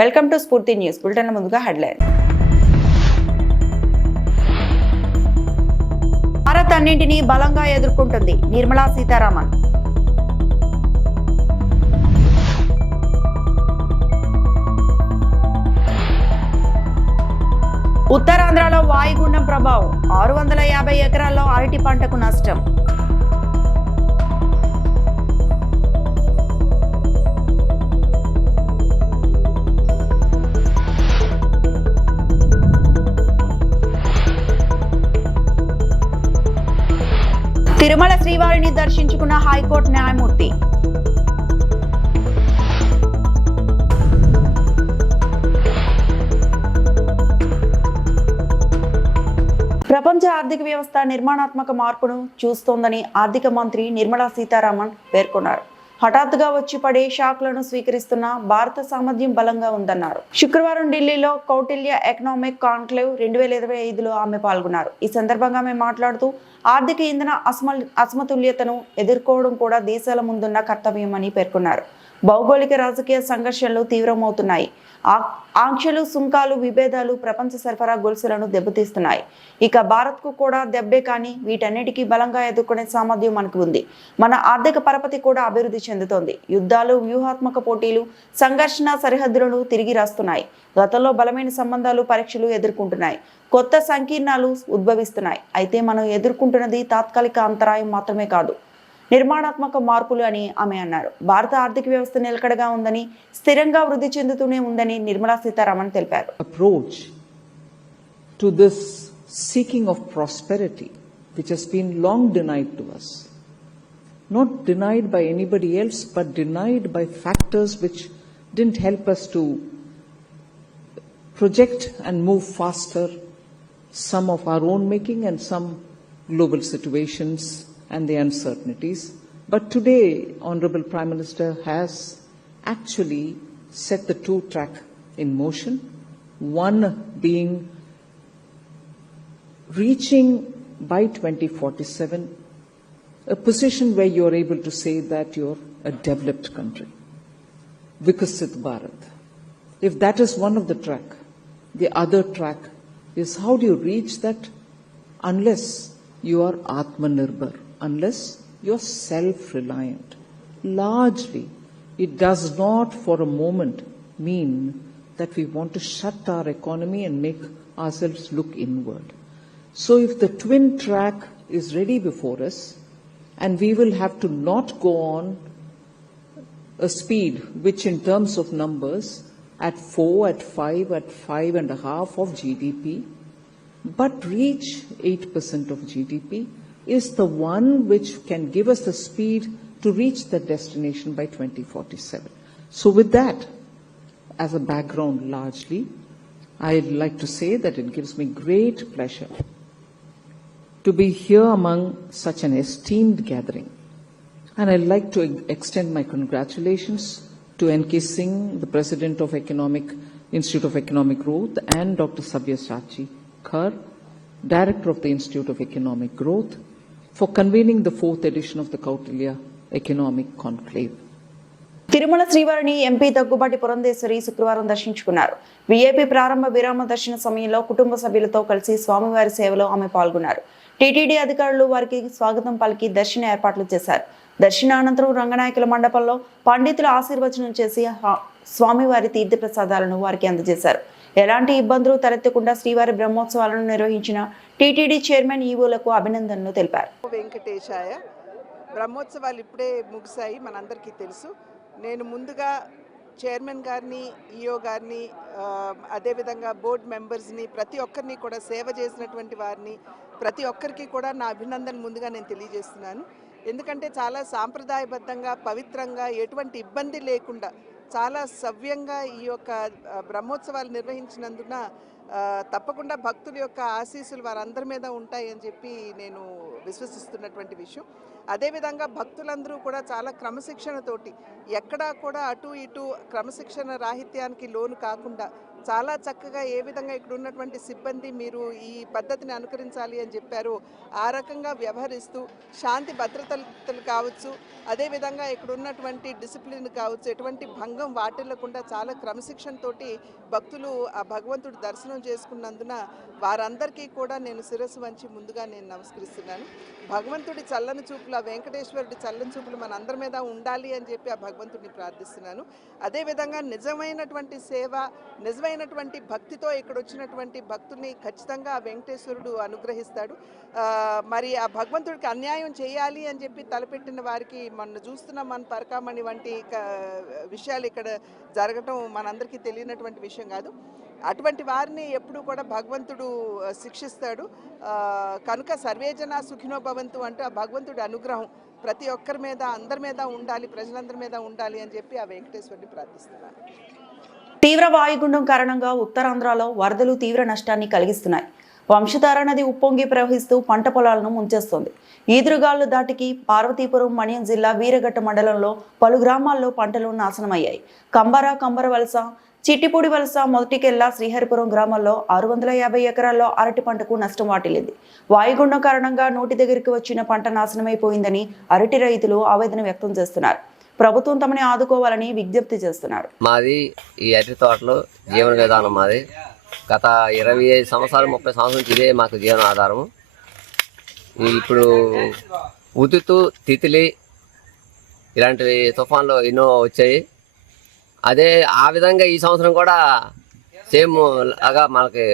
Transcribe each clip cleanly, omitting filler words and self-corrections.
Welcome to స్ఫూర్తి news. Bulletin ముందుగా headline. Bharat అన్నింటినీ బలంగా ఎదుర్కొంటుంది నిర్మలా సీతారామన్. ఉత్తరాంధ్రలో వాయుగుండం ప్రభావం 650 ఎకరాల్లో అరటి పంటకు నష్టం. తిరుమల శ్రీవారిని దర్శించుకున్న హైకోర్టు న్యాయమూర్తి. ప్రపంచ ఆర్థిక వ్యవస్థ నిర్మాణాత్మక మార్పును చూస్తోందని ఆర్థిక మంత్రి నిర్మలా సీతారామన్ పేర్కొన్నారు. హఠాత్తుగా వచ్చి పడే షాక్లను స్వీకరిస్తున్న భారత సామర్థ్యం బలంగా ఉందన్నారు. శుక్రవారం ఢిల్లీలో కౌటిల్య ఎకనామిక్ కాన్క్లేవ్ 2025లో ఆమె పాల్గొన్నారు. ఈ సందర్భంగా ఆమె మాట్లాడుతూ ఆర్థిక ఇంధన అసమతుల్యతను ఎదుర్కోవడం కూడా దేశాల ముందున్న కర్తవ్యమని పేర్కొన్నారు. భౌగోళిక రాజకీయ సంఘర్షణలు తీవ్రమవుతున్నాయి. ఆంక్షలు, సుంకాలు, విభేదాలు ప్రపంచ సరఫరా గొలుసులను దెబ్బతీస్తున్నాయి. ఇక భారత్కు కూడా దెబ్బే, కానీ వీటన్నిటికీ బలంగా ఎదుర్కొనే సామర్థ్యం మనకు ఉంది. మన ఆర్థిక పరపతి కూడా అభివృద్ధి చెందుతోంది. యుద్ధాలు, వ్యూహాత్మక పోటీలు, సంఘర్షణ సరిహద్దులను తిరిగి రాస్తున్నాయి. గతంలో బలమైన సంబంధాలు, పరీక్షలు ఎదుర్కొంటున్నాయి. కొత్త సంకీర్ణాలు ఉద్భవిస్తున్నాయి. అయితే మనం ఎదుర్కొంటున్నది తాత్కాలిక అంతరాయం మాత్రమే కాదు, నిర్మాణాత్మక మార్పులు అని ఆమె అన్నారు. భారత ఆర్థిక వ్యవస్థ నిలకడగా ఉందని, స్థిరంగా వృద్ధి చెందుతూనే ఉందని నిర్మలా సీతారామన్ తెలిపారు. Approach to this seeking of prosperity, which has been long denied to us, not denied by anybody else, but denied by factors which didn't help us to project and move faster, some of our own making and some global situations and the uncertainties. But today, Honorable Prime Minister has actually set the two track in motion, one being reaching by 2047 a position where you are able to say that you're a developed country, Vikasit Bharat. If that is one of the track, the other track is how do you reach that unless you are Atmanirbhar, unless you're self-reliant. Largely, it does not for a moment mean that we want to shut our economy and make ourselves look inward. So if the twin track is ready before us, and we will have to not go on a speed which in terms of numbers at 4, at 5, at 5.5 of GDP, but reach 8% of GDP, is the one which can give us the speed to reach the destination by 2047. So with that as a background largely, I'd like to say that it gives me great pleasure to be here among such an esteemed gathering. And I'd like to extend my congratulations to N.K. Singh, the President of Institute of Economic Growth, and Dr. Sabyasachi Khar, Director of the Institute of Economic Growth, for convening the 4th edition of the Kautilya Economic Conclave. Tirumala శ్రీవారిని MP Daggubati Purandeswari శుక్రవారం దర్శించుకున్నారు. VIP ప్రారంభ విరామ దర్శన సమయంలో కుటుంబ సభ్యులతో కలిసి స్వామివారి సేవలో ఆమె పాల్గొన్నారు. టీటీడీ అధికారులు వారికి స్వాగతం పలికి దర్శన ఏర్పాట్లు చేశారు. దర్శనానంతరం రంగనాయకుల మండపంలో పండితులు ఆశీర్వచనం చేసి స్వామివారి తీర్థప్రసాదాలను వారికి అందజేశారు. ఎలాంటి ఇబ్బందులు తలెత్తకుండా శ్రీవారి బ్రహ్మోత్సవాలను నిర్వహించిన టీటీడీ చైర్మన్ ఈవోలకు అభినందనలు తెలిపారు. వెంకటేశాయ. బ్రహ్మోత్సవాలు ఇప్పుడే ముగిశాయి, మనందరికీ తెలుసు. నేను ముందుగా చైర్మన్ గారిని, ఈఓ గారిని, అదేవిధంగా బోర్డు మెంబర్స్ని, ప్రతి ఒక్కరిని కూడా సేవ చేసినటువంటి వారిని ప్రతి ఒక్కరికి కూడా నా అభినందన ముందుగా నేను తెలియజేస్తున్నాను. ఎందుకంటే చాలా సాంప్రదాయబద్ధంగా, పవిత్రంగా, ఎటువంటి ఇబ్బంది లేకుండా చాలా సవ్యంగా ఈ యొక్క బ్రహ్మోత్సవాలు నిర్వహించినందున తప్పకుండా భక్తుల యొక్క ఆశీస్సులు వారందరి మీద ఉంటాయని చెప్పి నేను విశ్వసిస్తున్నటువంటి విషయం. అదేవిధంగా భక్తులందరూ కూడా చాలా క్రమశిక్షణతోటి, ఎక్కడా కూడా అటు ఇటు క్రమశిక్షణ రాహిత్యానికి లోను కాకుండా చాలా చక్కగా ఏ విధంగా ఇక్కడ ఉన్నటువంటి సిబ్బంది మీరు ఈ పద్ధతిని అనుకరించాలి అని చెప్పారు ఆ రకంగా వ్యవహరిస్తూ శాంతి భద్రతలు కావచ్చు, అదేవిధంగా ఇక్కడ ఉన్నటువంటి డిసిప్లిన్ కావచ్చు, ఎటువంటి భంగం వాటిల్లకుండా చాలా క్రమశిక్షణతోటి భక్తులు ఆ భగవంతుడి దర్శనం చేసుకున్నందున వారందరికీ కూడా నేను శిరస్సు వంచి ముందుగా నేను నమస్కరిస్తున్నాను. భగవంతుడి చల్లని చూపులు, ఆ వెంకటేశ్వరుడి చల్లని చూపులు మన అందరి మీద ఉండాలి అని చెప్పి ఆ భగవంతుడిని ప్రార్థిస్తున్నాను. అదేవిధంగా నిజమైనటువంటి సేవ, నిజమైనటువంటి భక్తితో ఇక్కడ వచ్చినటువంటి భక్తుల్ని ఖచ్చితంగా ఆ వెంకటేశ్వరుడు అనుగ్రహిస్తాడు. మరి ఆ భగవంతుడికి అన్యాయం చేయాలి అని చెప్పి తలపెట్టిన వారికి మన చూస్తున్నాం, మన పరకామణి వంటి విషయాలు ఇక్కడ జరగటం మనందరికీ తెలియనటువంటి విషయం కాదు. అటువంటి వారిని ఎప్పుడూ కూడా భగవంతుడు శిక్షిస్తాడు. కనుక సర్వేజన సుఖినో భవంతు అంటూ ఆ భగవంతుడి అనుగ్రహం ప్రతి ఒక్కరి మీద, అందరి మీద ఉండాలి, ప్రజలందరి మీద ఉండాలి అని చెప్పి ఆ వెంకటేశ్వరుని ప్రార్థిస్తున్నాను. తీవ్ర వాయుగుండం కారణంగా ఉత్తరాంధ్రలో వరదలు తీవ్ర నష్టాన్ని కలిగిస్తున్నాయి. వంశధార నది ఉప్పొంగి ప్రవహిస్తూ పంట పొలాలను ముంచేస్తోంది. ఈదురుగాలు దాటికి పార్వతీపురం, మన్యం జిల్లా వీరఘట్ట మండలంలో పలు గ్రామాల్లో పంటలు నాశనమయ్యాయి. కంబర వలస, చిట్టిపూడి వలస, మొదటికెల్ల, శ్రీహరిపురం గ్రామాల్లో 650 ఎకరాల్లో అరటి పంటకు నష్టం వాటిల్లింది. వాయుగుండం కారణంగా నోటి దగ్గరికి వచ్చిన పంట నాశనమైపోయిందని అరటి రైతులు ఆవేదన వ్యక్తం చేస్తున్నారు. ప్రభుత్వం తమని ఆదుకోవాలని విజ్ఞప్తి చేస్తున్నారు. మాది ఈ అరటి తోటలో జీవన విధానం మాది. గత 25 సంవత్సరాలు 30 సంవత్సరాల నుంచి ఇదే మాకు జీవన ఆధారము. ఇప్పుడు ఉతుతు, తితిలి ఇలాంటివి తుఫాన్లు ఎన్నో వచ్చాయి. అదే ఆ విధంగా ఈ సంవత్సరం కూడా సేమ్ లాగా మనకి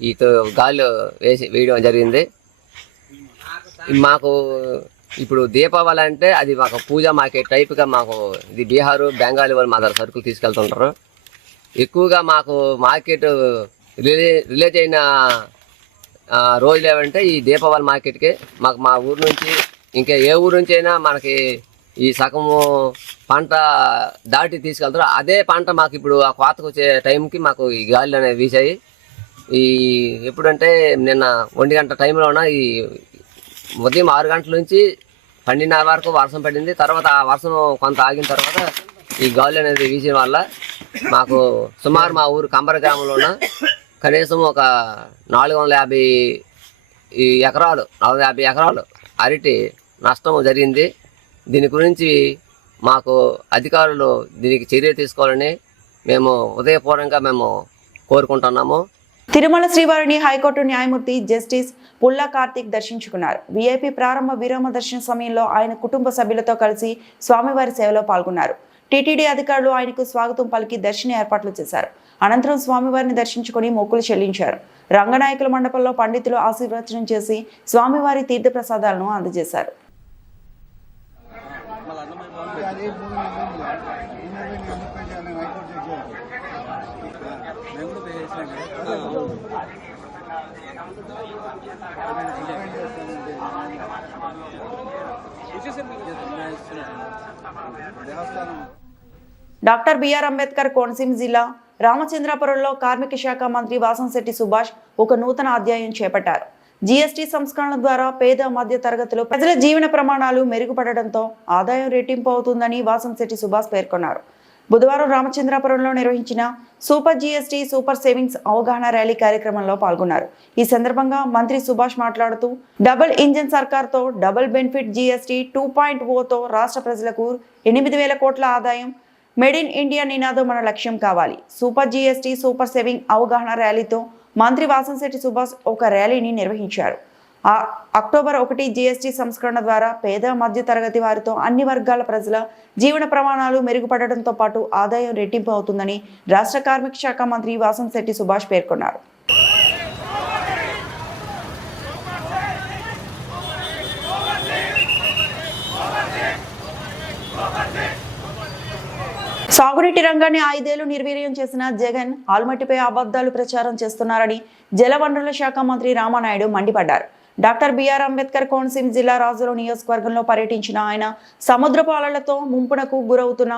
ఈ గాలి వేయడం జరిగింది. మాకు ఇప్పుడు దీపావళి అంటే అది మాకు పూజ మార్కెట్ టైప్గా, మాకు ఇది బీహారు, బెంగాలీ వాళ్ళు మా దగ్గర సరుకులు తీసుకెళ్తుంటారు. ఎక్కువగా మాకు మార్కెట్ రిలీజ్ అయిన రోజులు ఏమంటే ఈ దీపావళి మార్కెట్కి మాకు మా ఊరు నుంచి ఇంకా ఏ ఊరు నుంచి అయినా మనకి ఈ సగము పంట దాటి తీసుకెళ్తారు. అదే పంట మాకు ఇప్పుడు ఆ కోతకు వచ్చే టైంకి మాకు ఈ గాలి అనేవి వీసాయి. ఈ ఎప్పుడంటే నిన్న 1 గంట టైంలోన ఈ ఉదయం 6 గంటల నుంచి 12:30 వరకు వర్షం పడింది. తర్వాత ఆ వర్షం కొంత ఆగిన తర్వాత ఈ గాలి అనేది వీసిన వల్ల మాకు సుమారు మా ఊరు కంబర గ్రామంలోన కనీసం ఒక 450 ఎకరాలు అరటి నష్టం జరిగింది. దీని గురించి మాకు అధికారులు దీనికి చర్య తీసుకోవాలని మేము ఉదయపూర్వకంగా మేము కోరుకుంటున్నాము. తిరుమల శ్రీవారిని హైకోర్టు న్యాయమూర్తి జస్టిస్ పుల్లా కార్తిక్ దర్శించుకున్నారు. వీఐపీ ప్రారంభ విరామ దర్శన సమయంలో ఆయన కుటుంబ సభ్యులతో కలిసి స్వామివారి సేవలో పాల్గొన్నారు. టీటీడీ అధికారులు ఆయనకు స్వాగతం పలికి దర్శన ఏర్పాట్లు చేశారు. అనంతరం స్వామివారిని దర్శించుకుని మొక్కులు చెల్లించారు. రంగనాయకుల మండపంలో పండితులు ఆశీర్వచనం చేసి స్వామివారి తీర్థ ప్రసాదాలను అందజేశారు. డాక్టర్ బిఆర్ అంబేద్కర్ కోనసీమ జిల్లా రామచంద్రాపురంలో కార్మిక శాఖ మంత్రి వాసంశెట్టి సుభాష్ ఒక నూతన అధ్యాయం చేపట్టారు. జీఎస్టీ సంస్కరణ ద్వారా పేద మధ్య తరగతిలో ప్రజల జీవన ప్రమాణాలు మెరుగుపడడంతో ఆదాయం రెట్టింపు అవుతుందని వాసంశెట్టి సుభాష్ పేర్కొన్నారు. బుధవారం రామచంద్రాపురంలో నిర్వహించిన సూపర్ జీఎస్టీ సూపర్ సేవింగ్స్ అవగాహన ర్యాలీ కార్యక్రమంలో పాల్గొన్నారు. ఈ సందర్భంగా మంత్రి సుభాష్ మాట్లాడుతూ డబుల్ ఇంజిన్ సర్కార్తో డబుల్ బెనిఫిట్ జీఎస్టీ 2.0తో రాష్ట్ర ప్రజలకు 8,000 కోట్ల ఆదాయం, మేడ్ ఇన్ ఇండియా నినాదం మన లక్ష్యం కావాలి. సూపర్ జీఎస్టీ సూపర్ సేవింగ్ అవగాహన ర్యాలీతో మంత్రి వాసంశెట్టి సుభాష్ ఒక ర్యాలీని నిర్వహించారు. అక్టోబర్ 1 జీఎస్టీ సంస్కరణ ద్వారా పేద మధ్య తరగతి వారితో అన్ని వర్గాల ప్రజల జీవన ప్రమాణాలు మెరుగుపడడంతో పాటు ఆదాయం రెట్టింపు అవుతుందని రాష్ట్ర కార్మిక శాఖ మంత్రి వాసంశెట్టి సుభాష్ పేర్కొన్నారు. సాగునీటి రంగాన్ని 5 ఏళ్లు నిర్వీర్యం చేసిన జగన్ ఆల్మట్టిపై అబద్ధాలు ప్రచారం చేస్తున్నారని జలవనరుల శాఖ మంత్రి రామానాయుడు మండిపడ్డారు. డాక్టర్ బిఆర్ అంబేద్కర్ కోనసీమ జిల్లా రాజుల నియోజకవర్గంలో పర్యటించిన ఆయన సముద్రపు అలలతో ముంపునకు గురవుతున్న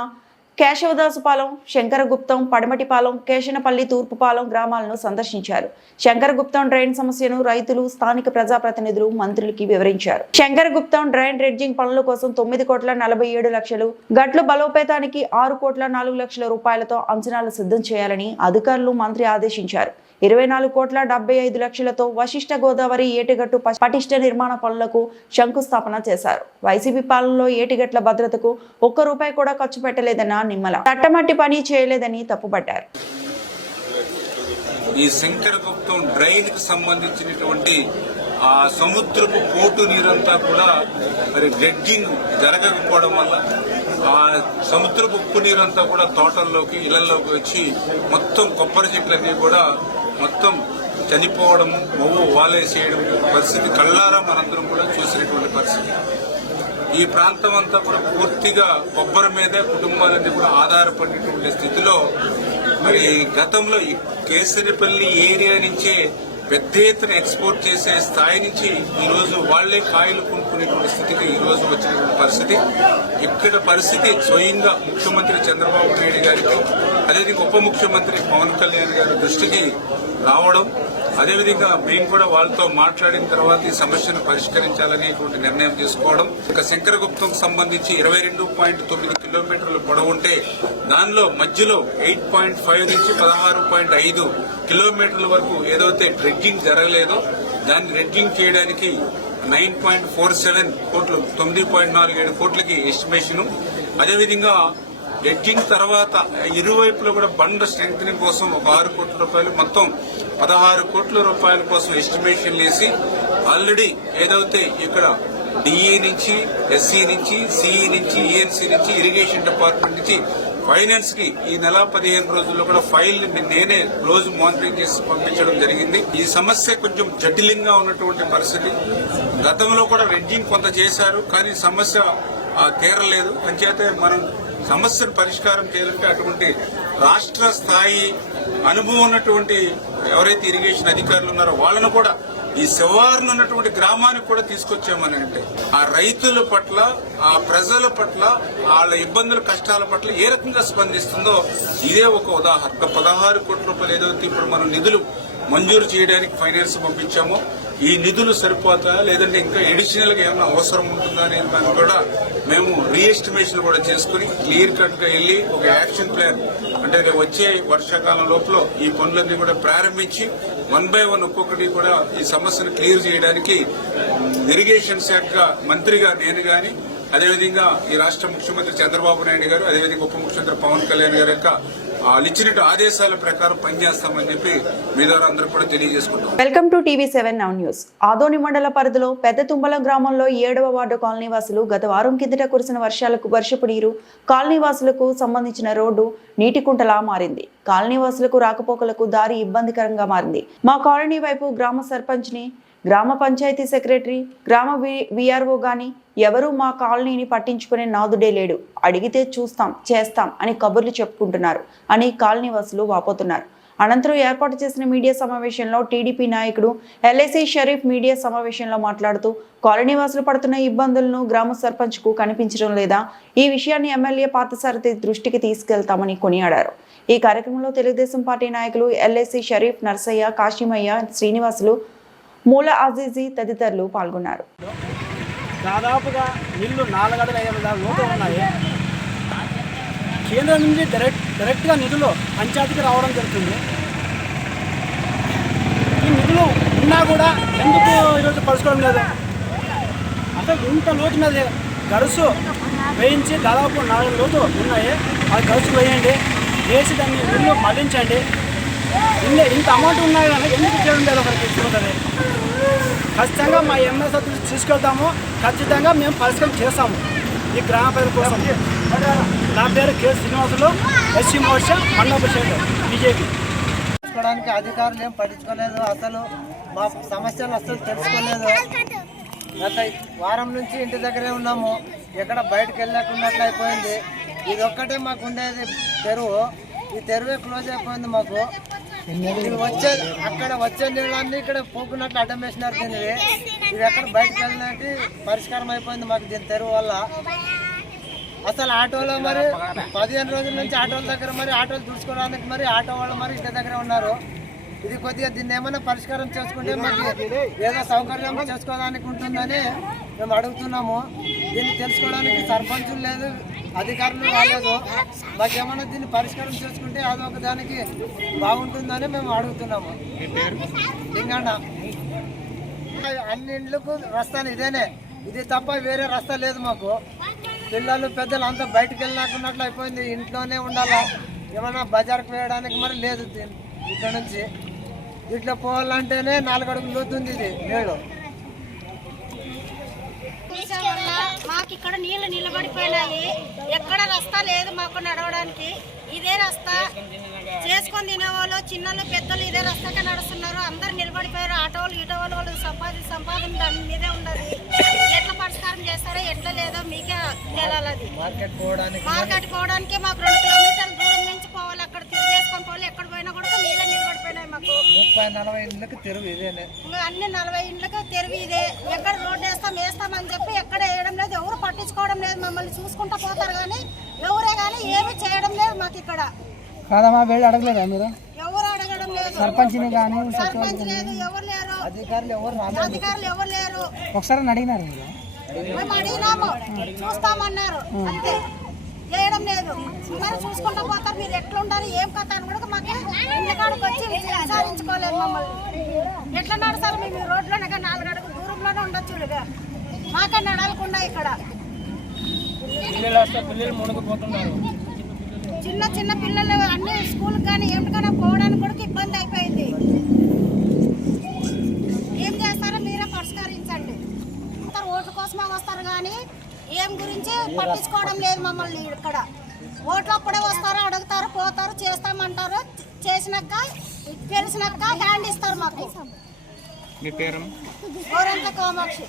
కేశవదాసుపాలెం, శంకరగుప్తం, పడమటిపాలెం, కేశనపల్లి తూర్పుపాలెం గ్రామాలను సందర్శించారు. శంకరగుప్తం డ్రైన్ సమస్యను రైతులు, స్థానిక ప్రజాప్రతినిధులు మంత్రులకి వివరించారు. శంకరగుప్తం డ్రైన్ డ్రెడ్జింగ్ పనుల కోసం 9,47,00,000, గట్లు బలోపేతానికి 6,04,00,000 రూపాయలతో అంచనాలు సిద్ధం చేయాలని అధికారులు మంత్రి ఆదేశించారు. 24,75,00,000తో వశిష్ట గోదావరి ఏటిగట్టు పటిష్ట నిర్మాణ పనులకు శంకుస్థాపన చేశారు. వైసీపీ పాలనలో ఏటిగట్ల భద్రతకు ₹1 కూడా ఖర్చు పెట్టలేదన్న నిమ్మల తట్టమట్టి పని చేయలేదని తప్పుపట్టారు. ఈ శంకరగుప్తం డ్రైన్ కి సంబంధించినటువంటి ఆ సముద్రపు పోటు నీరంతా కూడా మరి డ్రెడ్జింగ్ జరగకపోవడం వల్ల ఆ సముద్రపు ఉప్పు నీరంతా కూడా తోటల్లోకి, ఇళ్లలోకి వచ్చి మొత్తం కొబ్బరి చెట్లన్నీ కూడా మొత్తం చనిపోవడం, మొవ్వు వాలేసేయడం పరిస్థితి కళ్ళారా మనందరం కూడా చూసినటువంటి పరిస్థితి. ఈ ప్రాంతం అంతా కూడా పూర్తిగా కొబ్బరి మీదే కుటుంబాలన్నీ కూడా ఆధారపడినటువంటి స్థితిలో మరి గతంలో కేసరిపల్లి ఏరియా నుంచే పెద్ద ఎత్తున ఎక్స్పోర్ట్ చేసే స్థాయి నుంచి ఈ రోజు వాళ్లే కాయలు కొనుక్కునేటువంటి స్థితికి ఈ రోజు వచ్చినటువంటి పరిస్థితి. ఇక్కడ పరిస్థితి స్వయంగా ముఖ్యమంత్రి చంద్రబాబు నాయుడు గారికి, అదేవిధంగా ఉప ముఖ్యమంత్రి పవన్ కళ్యాణ్ గారి దృష్టికి రావడం, అదేవిధంగా మేము కూడా వాళ్ళతో మాట్లాడిన తర్వాత ఈ సమస్యను పరిష్కరించాలనేటువంటి నిర్ణయం తీసుకోవడం. ఇక శంకరగుప్తం సంబంధించి 22.9 కిలోమీటర్లు పొడవు ఉంటే దానిలో మధ్యలో 8.5 నుంచి 16.5 కిలోమీటర్ల వరకు ఏదైతే డ్రెడ్జింగ్ జరగలేదో దాన్ని డ్రెడ్జింగ్ చేయడానికి 9.47 కోట్లు, 9.47 కోట్లకి ఎస్టిమేషన్. అదేవిధంగా డ్రెడ్జింగ్ తర్వాత ఇరువైపులో కూడా బండ స్ట్రెంగ్థనింగ్ కోసం ఒక 6 కోట్ల రూపాయలు, మొత్తం 16 కోట్ల రూపాయల కోసం ఎస్టిమేషన్ వేసి ఆల్రెడీ ఏదైతే ఇక్కడ డిఈ నుంచి, ఎస్సీ నుంచి, సిఈ నుంచి, ఈఎన్సీ నుంచి, ఇరిగేషన్ డిపార్ట్మెంట్ నుంచి ఫైనాన్స్ కి ఈ నెల 15 రోజుల్లో కూడా ఫైల్ నేనే రోజు మానిటరింగ్ చేసి పంపించడం జరిగింది. ఈ సమస్య కొంచెం జటిలంగా ఉన్నటువంటి పరిస్థితి. గతంలో కూడా డ్రెడ్జింగ్ కొంత చేశారు, కానీ సమస్య తీరలేదు. అంచేతే మనం సమస్యను పరిష్కారం చేయాలంటే అటువంటి రాష్ట్ర స్థాయి అనుభవం ఉన్నటువంటి ఎవరైతే ఇరిగేషన్ అధికారులు ఉన్నారో వాళ్ళను కూడా ఈ శివారును ఉన్నటువంటి గ్రామానికి కూడా తీసుకొచ్చామని అంటే ఆ రైతుల పట్ల, ఆ ప్రజల పట్ల, వాళ్ళ ఇబ్బందుల కష్టాల పట్ల ఏ రకంగా స్పందిస్తుందో ఇదే ఒక ఉదాహరణ. 16 కోట్ల రూపాయలు ఏదైతే ఇప్పుడు మనం నిధులు మంజూరు చేయడానికి ఫైనాన్స్ పంపించామో ఈ నిధులు సరిపోతాయా లేదంటే ఇంకా అడిషనల్ గా ఏమైనా అవసరం ఉంటుందా అనే దాన్ని కూడా మేము రీఎస్టిమేషన్ కూడా చేసుకుని క్లియర్ కట్ గా వెళ్లి ఒక యాక్షన్ ప్లాన్ అంటే వచ్చే వర్షాకాలం లోపల ఈ పనులన్నీ కూడా ప్రారంభించి 1 by 1 ఒక్కొక్కటి కూడా ఈ సమస్యను క్లియర్ చేయడానికి ఇరిగేషన్ శాఖ మంత్రిగా నేను గాని, అదేవిధంగా ఈ రాష్ట్ర ముఖ్యమంత్రి చంద్రబాబు నాయుడు గారు, అదేవిధంగా ఉప ముఖ్యమంత్రి పవన్ కళ్యాణ్ గారి యొక్క ఇచ్చిన ఆదేశాల ప్రకారం పనిచేస్తామని చెప్పి మీ ద్వారా అందరూ కూడా తెలియజేసుకుంటాం. Welcome to TV7 Now news. Adoni మండల పరిధిలో పెద్ద తుంబలం గ్రామంలో 7వ వార్డు కాలనీ వాసులు గత వారం కిందట కురిసిన వర్షపు నీరు కాలనీ వాసులకు సంబంధించిన రోడ్డు నీటి కుంటలా మారింది. కాలనీ వాసులకు రాకపోకలకు దారి ఇబ్బందికరంగా మారింది. మా కాలనీ వైపు గ్రామ సర్పంచ్ ని, గ్రామ పంచాయతీ సెక్రటరీ, గ్రామ విఆర్ఓ గాని ఎవరూ మా కాలనీని పట్టించుకునే నాదుడే లేడు. అడిగితే చూస్తాం, చేస్తాం అని కబుర్లు చెప్పుకుంటున్నారు అని కాలనీ వాసులు వాపోతున్నారు. అనంతరం ఏర్పాటు చేసిన మీడియా సమావేశంలో టీడీపీ నాయకుడు ఎల్ఐసి షరీఫ్ మీడియా సమావేశంలో మాట్లాడుతూ కాలనీ వాసులు పడుతున్న ఇబ్బందులను గ్రామ సర్పంచ్ కు కనిపించడం లేదా, ఈ విషయాన్ని ఎమ్మెల్యే పార్థసారథి దృష్టికి తీసుకెళ్తామని కొనియాడారు. ఈ కార్యక్రమంలో తెలుగుదేశం పార్టీ నాయకులు ఎల్ఐసి షరీఫ్, నర్సయ్య, కాశీమయ్య, శ్రీనివాసులు, మూల అజీజీ తదితరులు పాల్గొన్నారు. దాదాపుగా నీళ్లు 4 అడుగుల 5 అడుగుల లోతు ఉన్నాయి. కేంద్రం నుంచి డైరెక్ట్గా నిధులు పంచాయతీకి రావడం జరుగుతుంది. ఈ నిధులు ఉన్నా కూడా ఎందుకు ఈరోజు పరుచుకోవడం లేదు? అసలు ఇంత లోతు మీద గడుసు వేయించి దాదాపు 4 లోతు ఉన్నాయి. అది గడుసు వేయండి, వేసి దాన్ని నిధులు మళ్లించండి. ఇంత అమౌంట్ ఉన్నాయి కానీ ఎందుకు చేయడం లేదు ఒకరికి తెలుసుకుంటుంది. ఖచ్చితంగా మా ఎమ్మెల్యే తీసుకెళ్తాము, ఖచ్చితంగా మేము పరిష్కారం చేస్తాము ఈ గ్రామ ప్రజల కోసం. నా పేరు కె శ్రీనివాసులు, ఎస్సీ మోర్చా మండల ప్రెసిడెంట్ బీజేపీ. తెలుసుకోవడానికి అధికారులు ఏం పట్టించుకోలేదు, అసలు మా సమస్యలు అసలు తెలుసుకోలేదు. గత వారం నుంచి ఇంటి దగ్గరే ఉన్నాము, ఎక్కడ బయటకు వెళ్ళకున్నట్లు అయిపోయింది. ఇది ఒక్కటే మాకు ఉండేది తెరువు, ఈ తెరువే క్లోజ్ అయిపోయింది మాకు. అక్కడ వచ్చే నీళ్ళన్నీ ఇక్కడ పోకున్నట్లు అడ్డం వేసినారు దీన్ని. ఇది ఎక్కడ బయటకు వెళ్ళడానికి పరిష్కారం అయిపోయింది మాకు దీని తెరువు వల్ల. అసలు ఆటోలో మరి 15 రోజుల నుంచి ఆటోల దగ్గర మరి ఆటోలు చూసుకోవడానికి మరి ఆటో వాళ్ళు మరి ఇంటి దగ్గర ఉన్నారు. ఇది కొద్దిగా దీన్ని ఏమైనా పరిష్కారం చేసుకుంటే మరి ఏదో సౌకర్యం చేసుకోవడానికి ఉంటుందని మేము అడుగుతున్నాము. దీన్ని తెలుసుకోవడానికి సర్పంచులు లేదు, అధికారులు రాలేదు. మాకేమైనా దీన్ని పరిష్కారం చేసుకుంటే అదొక దానికి బాగుంటుందని మేము అడుగుతున్నాము. లింగన్న అన్ని ఇండ్లకు రస్తాను ఇదేనే, ఇది తప్ప వేరే రస్తా లేదు మాకు. పిల్లలు పెద్దలు అంతా బయటకు వెళ్ళినట్టున్నట్లు అయిపోయింది. ఇంట్లోనే ఉండాలా, ఏమైనా బజార్కి వేయడానికి మరి లేదు. ఇక్కడ నుంచి ఇట్లా పోవాలంటేనే 4 అడుగులు లోతుంది ఇది నేడు. మాకు ఇక్కడ నీళ్లు నిలబడిపోయినాయి, ఎక్కడ రస్తా లేదు మాకు నడవడానికి. ఇదే రస్తా చేసుకొని తినేవాళ్ళు చిన్నలు పెద్దలు ఇదే రస్తాకే నడుస్తున్నారు. అందరు నిలబడిపోయారు. ఆటోలు ఈటోలు వాళ్ళు సంపాదన దాని మీదే ఉన్నది. ఎట్లా పరిష్కారం చేస్తారో ఎట్లా లేదో మీకే తేలాలి. అది మార్కెట్ పోవడానికి మాకు 2 కిలోమీటర్ల దూరం నుంచి పోవాలి. అక్కడ తిరిగేసుకొని పోవాలి. ఎక్కడ పోయినా కూడా నీళ్ళే నిలబడిపోయినాయి. మాకు 30-40 ఇండ్లకు తెరువు ఇదేనే. అన్ని 40 ఇండ్లకు తెరువు ఇదే. ఎక్కడ రోడ్డు వేస్తామని చెప్పి ఎక్కడ వేయడం లేదు. ఎవరు పట్టించుకోవడం లేదు. మమ్మల్ని చూసుకుంటూ పోతారు కానీ ఎవరే కానీ ఏమీ చేయడం లేదు మాకు ఇక్కడ. కాదమ్మా, వెళ్ళి అడగలేదా మీరు? ఎవరు అడగడం లేదు. సర్పంచ్ని కానీ సర్పంచ్ లేదు, ఎవరు లేరు. అధికారులు ఎవరు లేరు. ఒకసారి అడిగినారు మీరు? మేము అడిగినాము, చూస్తామన్నారు, అంతే. చేయడం లేదు. మరి చూసుకుంటూ పోతారు. మీరు ఎట్లుండాలి ఏం కథ అని కూడా మాకు ఇంటికాడికి వచ్చి విచారించుకోలేదు. మమ్మల్ని ఎట్లా నడుస్తారు మేము? ఈ రోడ్లోనే 4 అడుగులు దూరంలోనే ఉండొచ్చు. మాకే నడవకుండా ఇక్కడ చిన్న పిల్లలు అన్ని స్కూల్ కానీ ఏమిటికైనా పోవడానికి కూడా ఇబ్బంది అయిపోయింది. ఏం చేస్తారో మీరే పరిష్కరించండి. ఓట్ల కోసమే వస్తారు కానీ ఏం గురించి పట్టించుకోవడం లేదు మమ్మల్ని. ఇక్కడ ఓట్లు అప్పుడే వస్తారు, అడుగుతారు, పోతారు, చేస్తామంటారు. చేసినాక తెలిసినాక హ్యాండ్ ఇస్తారు మాకు. గోరంట్ల కామాక్షి.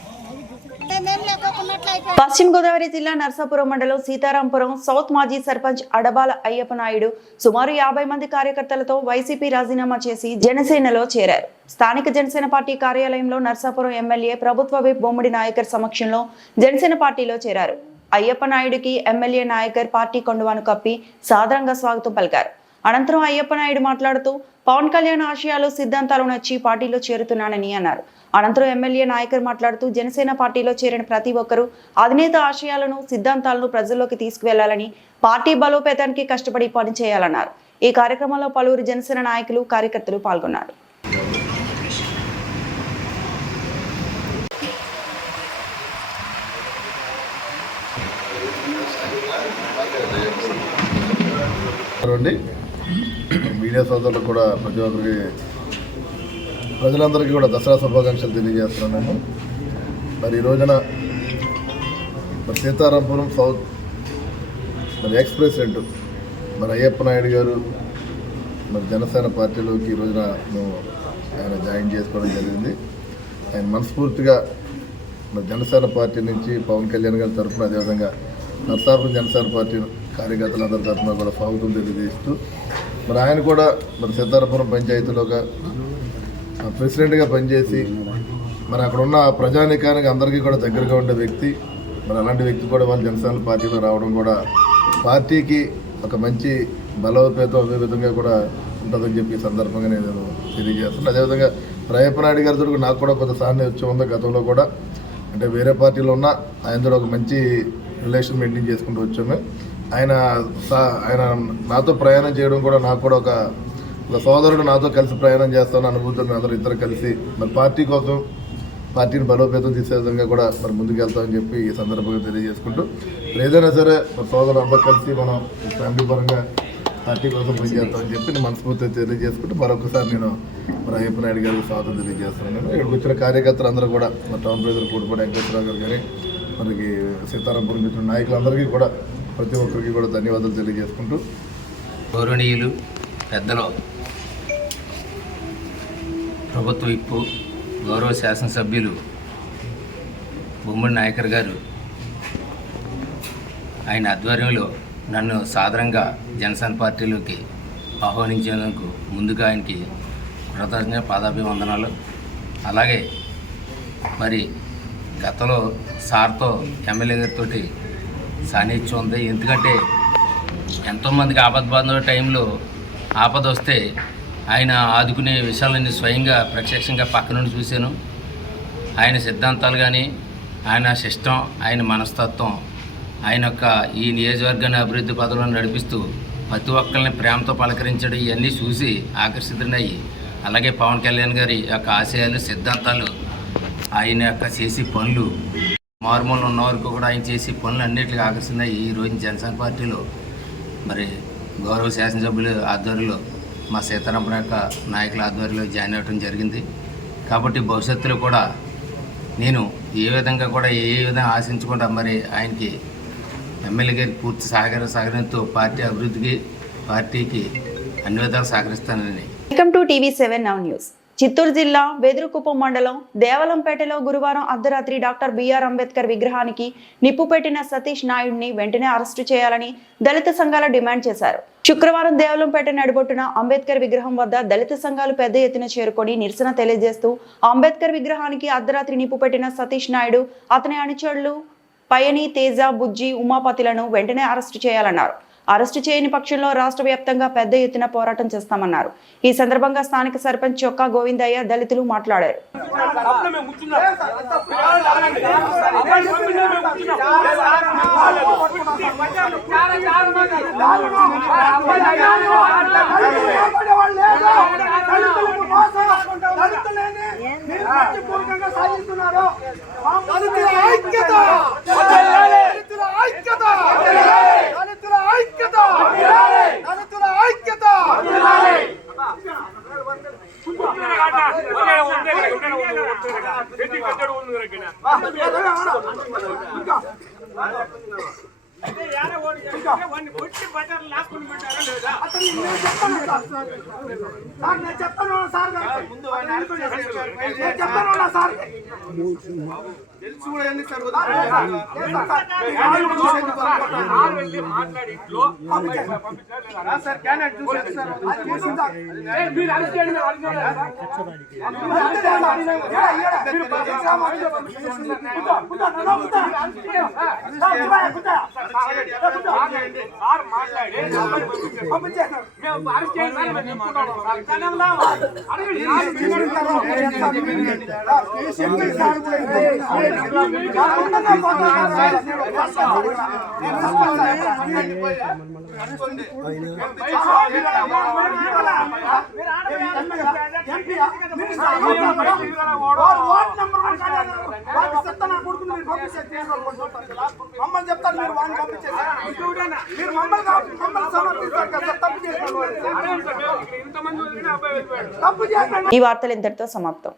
మేమేం లేకపోతున్నట్లు అయిపోయింది. పశ్చిమ గోదావరి జిల్లా నర్సాపురం మండలం సీతారాంపురం సౌత్ మాజీ సర్పంచ్ అడబాల అయ్యప్ప నాయుడు సుమారు 50 మంది కార్యకర్తలతో వైసీపీ రాజీనామా చేసి జనసేనలో చేరారు. స్థానిక జనసేన పార్టీ కార్యాలయంలో నర్సాపురం ఎమ్మెల్యే ప్రభుత్వ విప్ బొమ్మిడి నాయకర్ సమక్షంలో జనసేన పార్టీలో చేరారు. అయ్యప్ప నాయుడుకి ఎమ్మెల్యే నాయకర్ పార్టీ కొండువాను కప్పి సాదరంగా స్వాగతం పలికారు. అనంతరం అయ్యప్ప నాయుడు మాట్లాడుతూ పవన్ కళ్యాణ్ ఆశయాలు సిద్ధాంతాలు నచ్చి పార్టీలో చేరుతున్నానని అన్నారు. అనంతరం ఎమ్మెల్యే నాయకర్ మాట్లాడుతూ జనసేన పార్టీలో చేరిన ప్రతి ఒక్కరూ అధినేత ఆశయాలను సిద్ధాంతాలను ప్రజల్లోకి తీసుకువెళ్లాలని, పార్టీ బలోపేతానికి కష్టపడి పనిచేయాలన్నారు. ఈ కార్యక్రమంలో పలువురు జనసేన నాయకులు కార్యకర్తలు పాల్గొన్నారు. మీడియా సోదరులకు కూడా ప్రజలందరికీ కూడా దసరా శుభాకాంక్షలు తెలియజేస్తున్నాను. మరి ఈ రోజున మరి సీతారాంపురం సౌత్ మరి ఎక్స్ ప్రెసిడెంట్ మరి అయ్యప్ప నాయుడు గారు మరి జనసేన పార్టీలోకి ఈ రోజున ఆయన జాయిన్ చేసుకోవడం జరిగింది. ఆయన మనస్ఫూర్తిగా మరి జనసేన పార్టీ నుంచి పవన్ కళ్యాణ్ గారి తరఫున, అదేవిధంగా నర్సాపురం జనసేన పార్టీ కార్యకర్తలందరి తరఫున కూడా స్వాగతం తెలియజేస్తూ మరి ఆయన కూడా మరి సీతారాంపురం పంచాయతీలోగా ప్రెసిడెంట్గా పనిచేసి మరి అక్కడ ఉన్న ప్రజానీకానికి అందరికీ కూడా దగ్గరగా ఉండే వ్యక్తి. మరి అలాంటి వ్యక్తి కూడా వాళ్ళ జనసేన పార్టీలో రావడం కూడా పార్టీకి ఒక మంచి బలోపేతం అదే విధంగా కూడా ఉంటుందని చెప్పి ఈ సందర్భంగా నేను తెలియజేస్తున్నాను. అదేవిధంగా అయ్యప్ప నాయుడు గారితో నాకు కూడా కొంత సాన్నిధ్యం ఉంది. గతంలో కూడా అంటే వేరే పార్టీలో ఉన్న ఆయనతో ఒక మంచి రిలేషన్ మెయింటైన్ చేసుకుంటూ వచ్చాము. ఆయన నాతో ప్రయాణం చేయడం కూడా నాకు కూడా ఒక సోదరుడు నాతో కలిసి ప్రయాణం చేస్తాను అనుభూతులు అందరూ ఇద్దరు కలిసి మరి పార్టీ కోసం పార్టీని బలోపేతం తీసే విధంగా కూడా మరి ముందుకు వెళ్తామని చెప్పి ఈ సందర్భంగా తెలియజేసుకుంటూ ఏదైనా సరే మరి సోదరులు అందరూ కలిసి మనం ఫ్యామిలీ పరంగా పార్టీ కోసం పనిచేస్తామని చెప్పి నేను మనస్ఫూర్తిగా తెలియజేసుకుంటూ మరొకసారి నేను మరి అయ్యప్ప నాయుడు గారికి స్వాగతం తెలియజేస్తున్నాను. ఇక్కడికి వచ్చిన కార్యకర్తలు అందరూ కూడా మరి టౌన్ ప్రెసిడెంట్ కూడిపడి వెంకటేశ్వరరావు గారు కానీ మనకి సీతారాంపురం మిత్రుల నాయకులందరికీ కూడా ప్రతి ఒక్కరికి కూడా ధన్యవాదాలు తెలియజేసుకుంటూ గౌరవనీయులు పెద్దలు ప్రభుత్వ విప్పు గౌరవ శాసనసభ్యులు బొమ్మడి నాయకర్ గారు ఆయన ఆధ్వర్యంలో నన్ను సాదరంగా జనసేన పార్టీలోకి ఆహ్వానించేందుకు ముందుగా ఆయనకి కృతజ్ఞ పాదాభివందనాలు. అలాగే మరి గతంలో సార్తో ఎమ్మెల్యే గారితో సాన్నిధ్యం ఉంది. ఎందుకంటే ఎంతోమందికి ఆపద్బాంధవ టైంలో ఆపద వస్తే ఆయన ఆదుకునే విషయాలన్నీ స్వయంగా ప్రత్యక్షంగా పక్క నుండి చూశాను. ఆయన సిద్ధాంతాలు కానీ, ఆయన సిస్టం, ఆయన మనస్తత్వం, ఆయన యొక్క ఈ నియోజకవర్గాన్ని అభివృద్ధి పథంలో నడిపిస్తూ ప్రతి ఒక్కరిని ప్రేమతో పలకరించడం ఇవన్నీ చూసి ఆకర్షితులయ్యి, అలాగే పవన్ కళ్యాణ్ గారి యొక్క ఆశయాలు, సిద్ధాంతాలు, ఆయన యొక్క చేసే పనులు, మారుమూల ఉన్న వరకు కూడా ఆయన చేసే పనులు అన్నింటికి ఆకర్షితున్నాయి. ఈ రోజు జనసేన పార్టీలో మరి గౌరవ శాసనసభ్యుల ఆధ్వర్యంలో మా సీతారాం యొక్క నాయకుల ఆధ్వర్యంలో జాయిన్ అవ్వడం జరిగింది. కాబట్టి భవిష్యత్తులో కూడా నేను ఏ విధంగా ఆశించకుండా మరి ఆయనకి ఎమ్మెల్యే గారికి పూర్తి సహకారంతో పార్టీ అభివృద్ధికి, పార్టీకి అన్ని విధాలు సహకరిస్తానని. Welcome to TV7 Now news. Chittoor జిల్లా బెదురుకుప్పం మండలం దేవలంపేటలో గురువారం అర్ధరాత్రి డాక్టర్ బిఆర్ అంబేద్కర్ విగ్రహానికి నిప్పు పెట్టిన సతీష్ నాయుడిని వెంటనే అరెస్టు చేయాలని దళిత సంఘాలు డిమాండ్ చేశారు. శుక్రవారం దేవలంపేట నడిబొట్టున అంబేద్కర్ విగ్రహం వద్ద దళిత సంఘాలు పెద్ద ఎత్తున చేరుకొని నిరసన తెలియజేస్తూ అంబేద్కర్ విగ్రహానికి అర్ధరాత్రి నిప్పు పెట్టిన సతీష్ నాయుడు, అతని అనుచరులు పయని, తేజ, బుజ్జి, ఉమాపతిలను వెంటనే అరెస్టు చేయాలన్నారు. అరెస్టు చేయని పక్షంలో రాష్ట్ర వ్యాప్తంగా పెద్ద ఎత్తున పోరాటం చేస్తామన్నారు. ఈ సందర్భంగా స్థానిక సర్పంచ్ చొక్కా గోవిందయ్య దళితులు మాట్లాడారు. ఈ వార్తలు ఇంతటితో సమాప్తం.